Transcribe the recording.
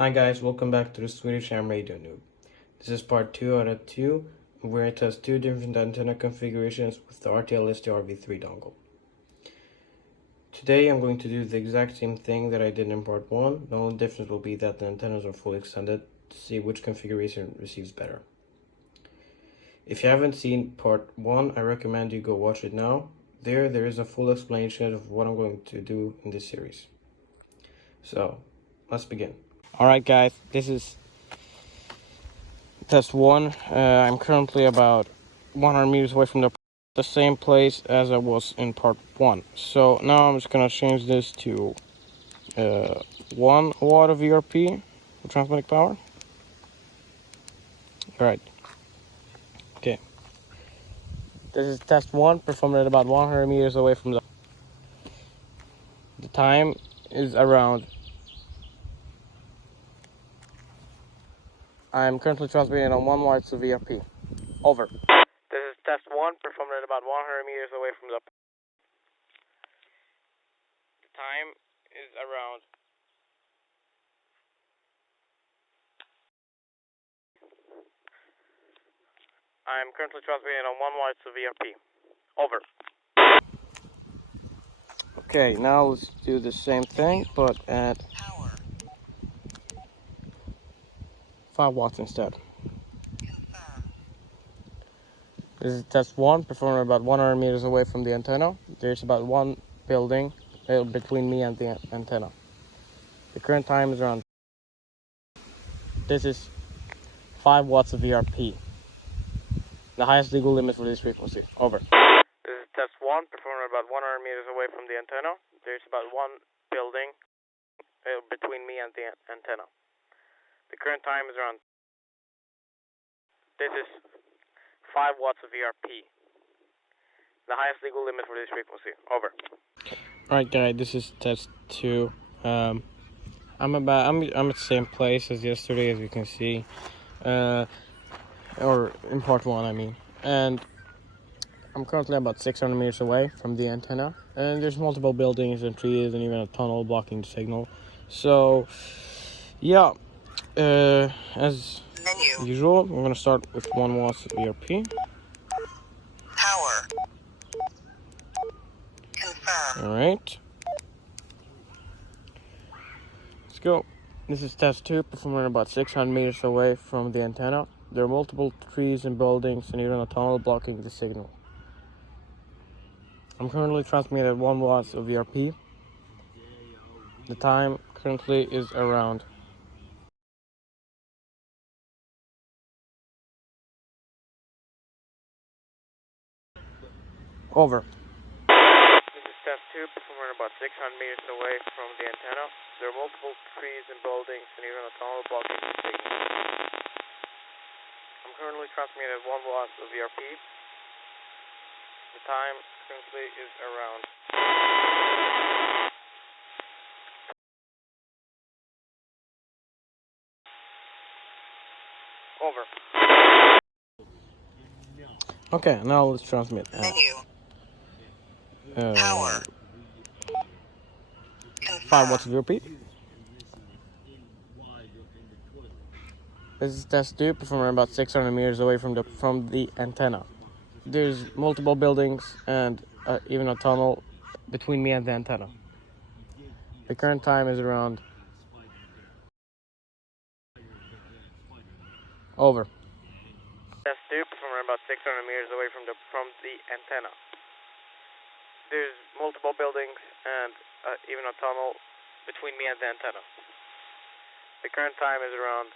Hi guys, welcome back to the Swedish Ham Radio Noob. This is part 2 out of 2, where it has two different antenna configurations with the RTL-STR-V3 dongle. Today I'm going to do the exact same thing that I did in part 1, the only difference will be that the antennas are fully extended to see which configuration receives better. If you haven't seen part 1, I recommend you go watch it now. There is a full explanation of what I'm going to do in this series. So, let's begin. Alright guys, this is test 1. I'm currently about 100 meters away from the same place as I was in part 1. So now I'm just gonna change this to 1 watt of ERP, transmitting power. Alright. Okay. This is test 1, performed at about 100 meters away from the time is around. I'm currently transmitting on 1 watt of ERP. Over. This is test 1, performed at about 100 meters away from the time is around. I'm currently transmitting on 1 watt of ERP. Over. Okay, now let's do the same thing, but at 5 watts instead. This is test 1, performed about 100 meters away from the antenna. There's about one building between me and the antenna. The current time is around. This is 5 watts of ERP. The highest legal limit for this frequency. Over. This is test 1, performed about 100 meters away from the antenna. There's about one building between me and the antenna. The current time is around. This is 5 watts of ERP. The highest legal limit for this frequency. Over. Alright guys, this is test 2. I'm at the same place as yesterday, as you can see. Or in part 1 I mean. And I'm currently about 600 meters away from the antenna. And there's multiple buildings and trees and even a tunnel blocking the signal. So yeah, as usual, we're gonna start with 1 watt of ERP. Power. Confirm. Alright. Let's go. This is test 2, performing about 600 meters away from the antenna. There are multiple trees and buildings and even a tunnel blocking the signal. I'm currently transmitting at 1 watt of ERP. The time currently is around. Over. This is test 2, performing about 600 meters away from the antenna. There are multiple trees and buildings and even a tunnel blocking the signal. I'm currently transmitting at 1 watt of ERP. The time currently is around. Over. Okay, now let's transmit. Menu. Power. 5 watts of ERP. This is test 2, performing about 600 meters away from the antenna. There's multiple buildings and even a tunnel between me and the antenna. The current time is around. Over. Test 2, performing about 600 meters away from the antenna. There's multiple buildings and even a tunnel between me and the antenna. The current time is around